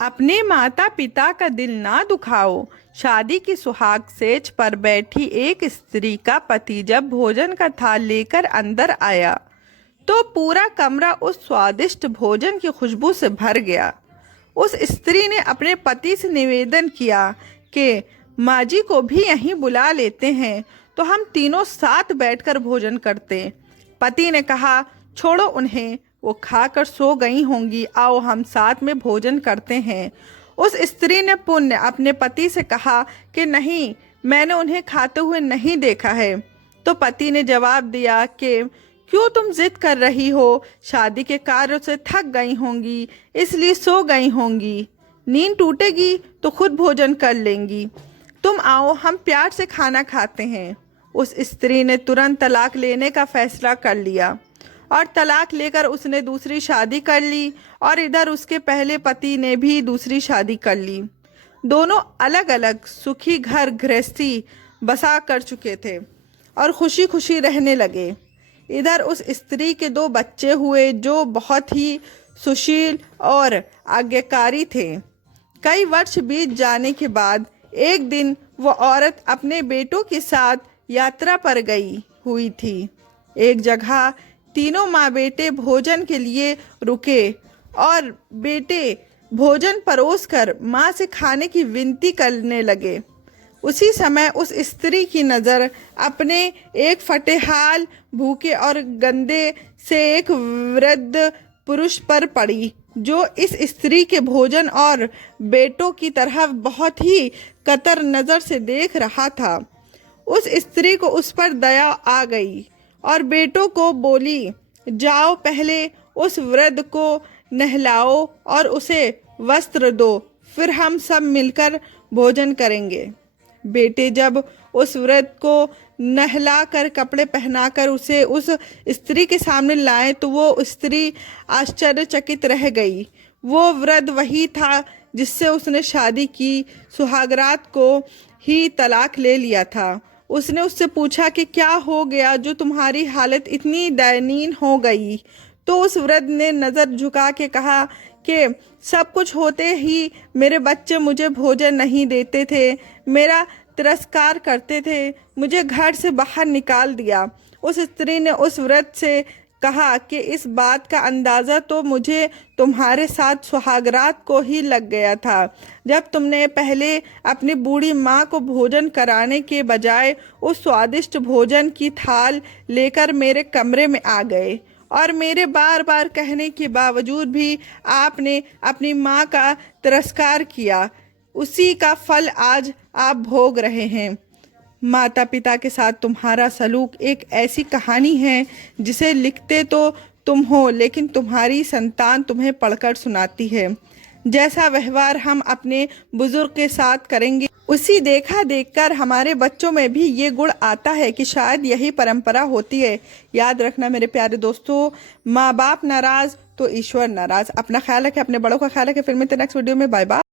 अपने माता पिता का दिल ना दुखाओ। शादी की सुहाग सेज पर बैठी एक स्त्री का पति जब भोजन का थाल लेकर अंदर आया तो पूरा कमरा उस स्वादिष्ट भोजन की खुशबू से भर गया। उस स्त्री ने अपने पति से निवेदन किया कि माँ जी को भी यहीं बुला लेते हैं तो हम तीनों साथ बैठकर भोजन करते। पति ने कहा, छोड़ो उन्हें, वो खाकर सो गई होंगी, आओ हम साथ में भोजन करते हैं। उस स्त्री ने पुण्य अपने पति से कहा कि नहीं, मैंने उन्हें खाते हुए नहीं देखा है। तो पति ने जवाब दिया कि क्यों तुम जिद कर रही हो, शादी के कार्य से थक गई होंगी इसलिए सो गई होंगी, नींद टूटेगी तो खुद भोजन कर लेंगी, तुम आओ हम प्यार से खाना खाते हैं। उस स्त्री ने तुरंत तलाक लेने का फैसला कर लिया और तलाक लेकर उसने दूसरी शादी कर ली और इधर उसके पहले पति ने भी दूसरी शादी कर ली। दोनों अलग अलग सुखी घर गृहस्थी बसा कर चुके थे और खुशी खुशी रहने लगे। इधर उस स्त्री के दो बच्चे हुए जो बहुत ही सुशील और आज्ञाकारी थे। कई वर्ष बीत जाने के बाद एक दिन वो औरत अपने बेटों के साथ यात्रा पर गई हुई थी। एक जगह तीनों माँ बेटे भोजन के लिए रुके और बेटे भोजन परोसकर माँ से खाने की विनती करने लगे। उसी समय उस स्त्री की नज़र अपने एक फटेहाल, भूखे और गंदे से एक वृद्ध पुरुष पर पड़ी जो इस स्त्री के भोजन और बेटों की तरह बहुत ही कतर नज़र से देख रहा था। उस स्त्री को उस पर दया आ गई और बेटों को बोली, जाओ पहले उस वृद्ध को नहलाओ और उसे वस्त्र दो, फिर हम सब मिलकर भोजन करेंगे। बेटे जब उस वृद्ध को नहलाकर कपड़े पहनाकर उसे उस स्त्री के सामने लाए तो वो स्त्री आश्चर्यचकित रह गई। वो वृद्ध वही था जिससे उसने शादी की सुहागरात को ही तलाक ले लिया था। उसने उससे पूछा कि क्या हो गया जो तुम्हारी हालत इतनी दयनीय हो गई। तो उस वृद्ध ने नज़र झुका के कहा कि सब कुछ होते ही मेरे बच्चे मुझे भोजन नहीं देते थे, मेरा तिरस्कार करते थे, मुझे घर से बाहर निकाल दिया। उस स्त्री ने उस वृद्ध से कहा कि इस बात का अंदाज़ा तो मुझे तुम्हारे साथ सुहागरात को ही लग गया था, जब तुमने पहले अपनी बूढ़ी माँ को भोजन कराने के बजाय उस स्वादिष्ट भोजन की थाल लेकर मेरे कमरे में आ गए और मेरे बार बार कहने के बावजूद भी आपने अपनी माँ का तिरस्कार किया। उसी का फल आज आप भोग रहे हैं। माता पिता के साथ तुम्हारा सलूक एक ऐसी कहानी है जिसे लिखते तो तुम हो लेकिन तुम्हारी संतान तुम्हें पढ़कर सुनाती है। जैसा व्यवहार हम अपने बुजुर्ग के साथ करेंगे उसी देखा देखकर हमारे बच्चों में भी ये गुण आता है कि शायद यही परंपरा होती है। याद रखना मेरे प्यारे दोस्तों, माँ बाप नाराज तो ईश्वर नाराज। अपना ख्याल रखें, अपने बड़ों का ख्याल रखें। फिर मिलते हैं नेक्स्ट वीडियो में। Bye bye.